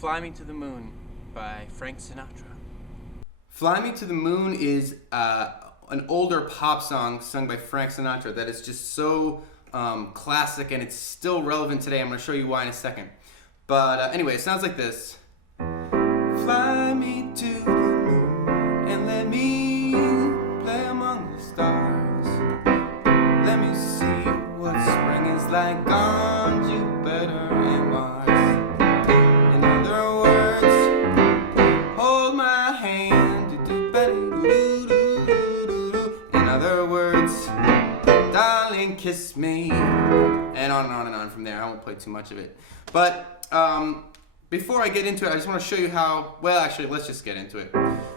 Fly Me to the Moon by Frank Sinatra. Fly Me to the Moon is an older pop song sung by Frank Sinatra that is just so classic, and it's still relevant today. I'm going to show you why in a second. But anyway, it sounds like this. Fly me to the moon and let me play among the stars. Let me see what spring is like on Jupiter and Mars. In other words, hold my hand. In other words, darling, kiss me. And on and on and on from there. I won't play too much of it. But before I get into it, I just want to show you how, well, actually, let's just get into it.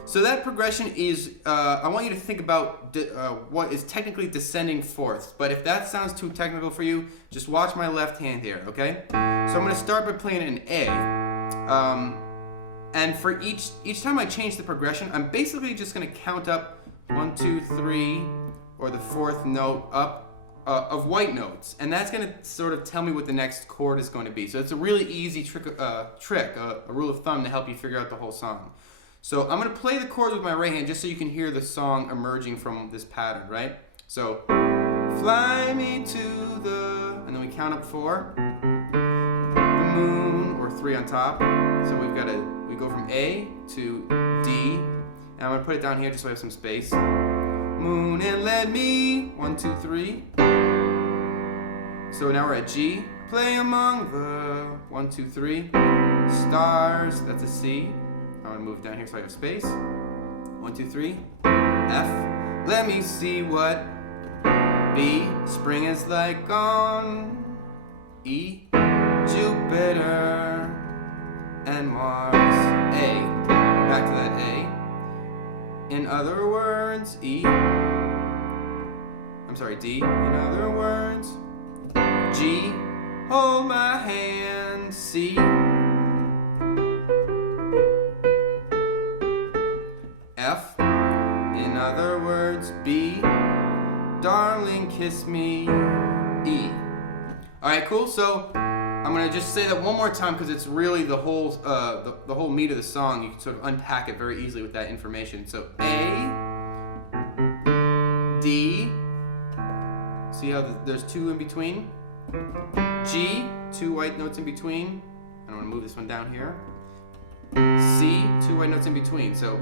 So that progression is, I want you to think about what is technically descending fourths. But if that sounds too technical for you, just watch my left hand here, okay? So I'm going to start by playing an A. And for each time I change the progression, I'm basically just going to count up 1, 2, 3, or the fourth note up of white notes, and that's going to sort of tell me what the next chord is going to be. So it's a really easy trick, a rule of thumb to help you figure out the whole song. So I'm going to play the chords with my right hand just so you can hear the song emerging from this pattern, right? So, fly me to the, and then we count up 4, the moon, or 3 on top. So we go from A to D, and I'm going to put it down here just so I have some space. Moon and let me, 1, 2, 3. So now we're at G. Play among the 1, 2, 3 stars. That's a C. I'm gonna move down here so I have space. 1, 2, 3. F. Let me see what B. Spring is like on E. Jupiter and Mars. A. Back to that A. In other words, D. In other words, G. Hold my hand. C. F. In other words, B. Darling, kiss me. E. Alright, cool. So I'm gonna just say that one more time because it's really the whole the whole meat of the song. You can sort of unpack it very easily with that information. So A, D. See how there's 2 in between? G, 2 white notes in between. I'm gonna move this one down here. C, 2 white notes in between. So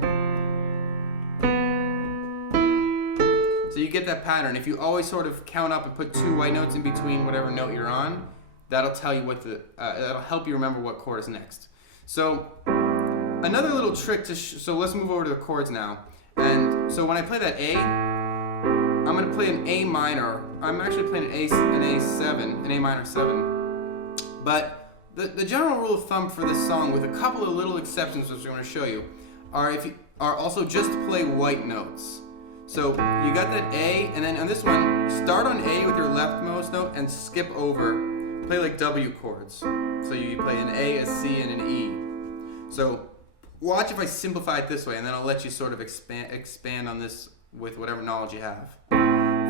you get that pattern. If you always sort of count up and put 2 white notes in between whatever note you're on, that'll tell you what that'll help you remember what chord is next. So another little trick so let's move over to the chords now. And so when I play that A, I'm going to play an A minor. I'm actually playing an A7, an A minor 7. But the general rule of thumb for this song, with a couple of little exceptions which I'm going to show you, are also just play white notes. So you got that A, and then on this one, start on A with your leftmost note and skip over. Play like W chords. So you play an A, a C, and an E. So watch if I simplify it this way, and then I'll let you sort of expand on this with whatever knowledge you have.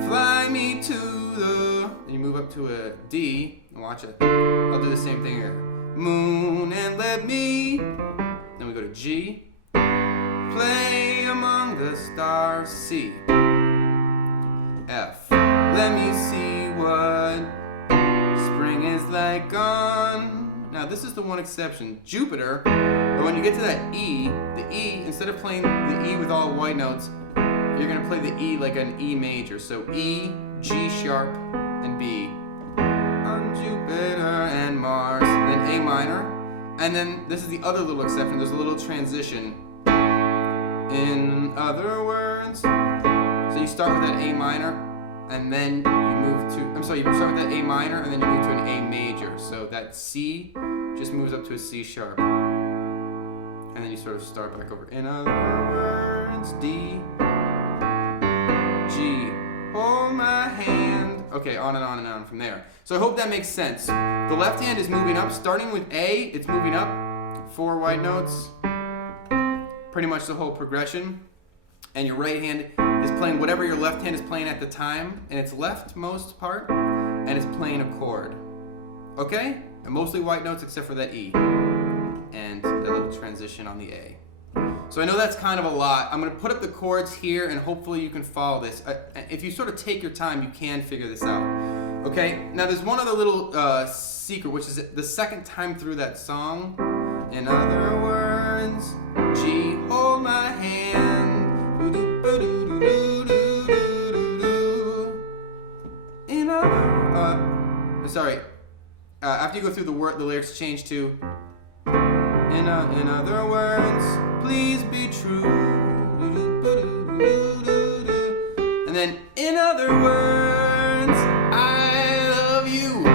Fly me to the... And you move up to a D, and watch it. I'll do the same thing here. Moon and let me... Then we go to G. Play among the stars. C. F. Let me see what spring is like on... Now this is the one exception. Jupiter, but when you get to that E, the E, instead of playing the E with all white notes, you're going to play the E like an E major. So E, G sharp, and B. On Jupiter and Mars. Then A minor. And then this is the other little exception. There's a little transition. In other words, so you start with that A minor, and then you move to, you start with that A minor, and then you move to an A major. So that C just moves up to a C sharp. And then you sort of start back over. In other words, D, G, hold my hand. Okay, on and on and on from there. So I hope that makes sense. The left hand is moving up. Starting with A, it's moving up. 4 white notes. Pretty much the whole progression. And your right hand is playing whatever your left hand is playing at the time in its leftmost part, and it's playing a chord. Okay? And mostly white notes except for that E. And transition on the A. So I know that's kind of a lot. I'm going to put up the chords here, and hopefully you can follow this. If you sort of take your time, you can figure this out. Okay, now there's one other little secret, which is the second time through that song. In other words, G, hold my hand. In other, after you go through the lyrics change to in other words, please be true. And then in other words, I love you.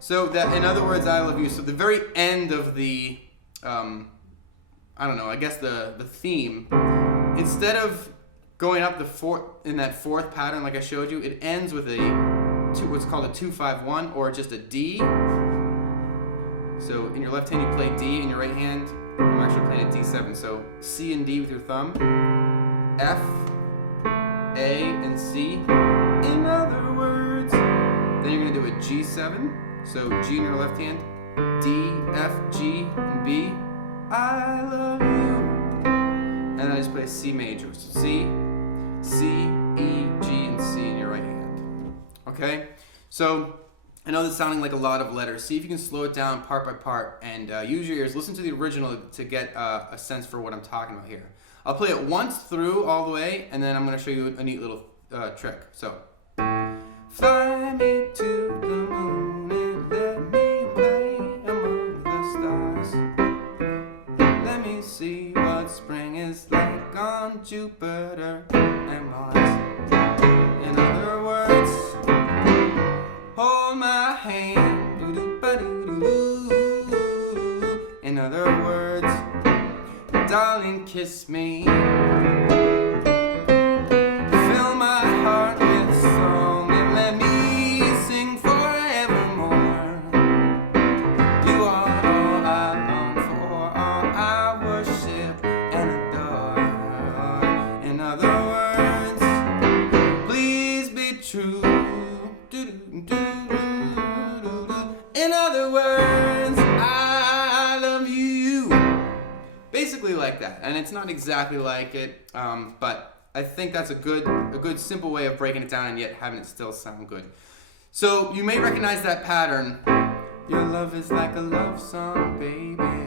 So that in other words, I love you. So the very end of the I don't know, I guess the theme, instead of going up in that fourth pattern like I showed you, it ends with what's called a 2-5-1 or just a D. So in your left hand you play D, in your right hand I'm actually playing a D7. So C and D with your thumb, F, A, and C. In other words, then you're gonna do a G7. So G in your left hand, D, F, G, and B. I love you. And then I just play C major. So C, C, E, G, and C in your right hand. Okay? So I know this is sounding like a lot of letters. See if you can slow it down part by part and use your ears. Listen to the original to get a sense for what I'm talking about here. I'll play it once through all the way, and then I'm going to show you a neat little trick. So, fly me to the moon and let me play among the stars. Let me see what spring is like on Jupiter and Mars. In other words, hold my hand. In other words, darling, kiss me. Fill my heart with song and let me sing forevermore. You are all I long for, all I worship and adore. In other words, please be true. In other words, I love you. Basically like that, and it's not exactly like it, but I think that's a good simple way of breaking it down and yet having it still sound good. So you may recognize that pattern. Your love is like a love song, baby.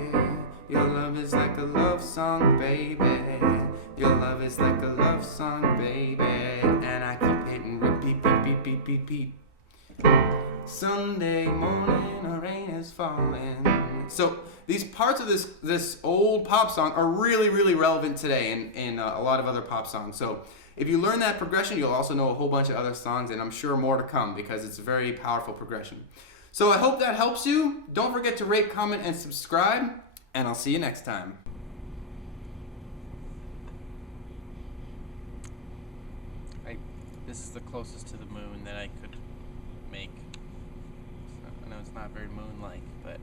Your love is like a love song, baby. Your love is like a love song, baby. And I keep hitting repeat, beep, beep, beep, beep, beep. Sunday morning, a rain is falling. So these parts of this old pop song are really, really relevant today in a lot of other pop songs. So if you learn that progression, you'll also know a whole bunch of other songs, and I'm sure more to come because it's a very powerful progression. So I hope that helps you. Don't forget to rate, comment, and subscribe, and I'll see you next time. This is the closest to the moon that I could make. So, I know it's not very moon-like, but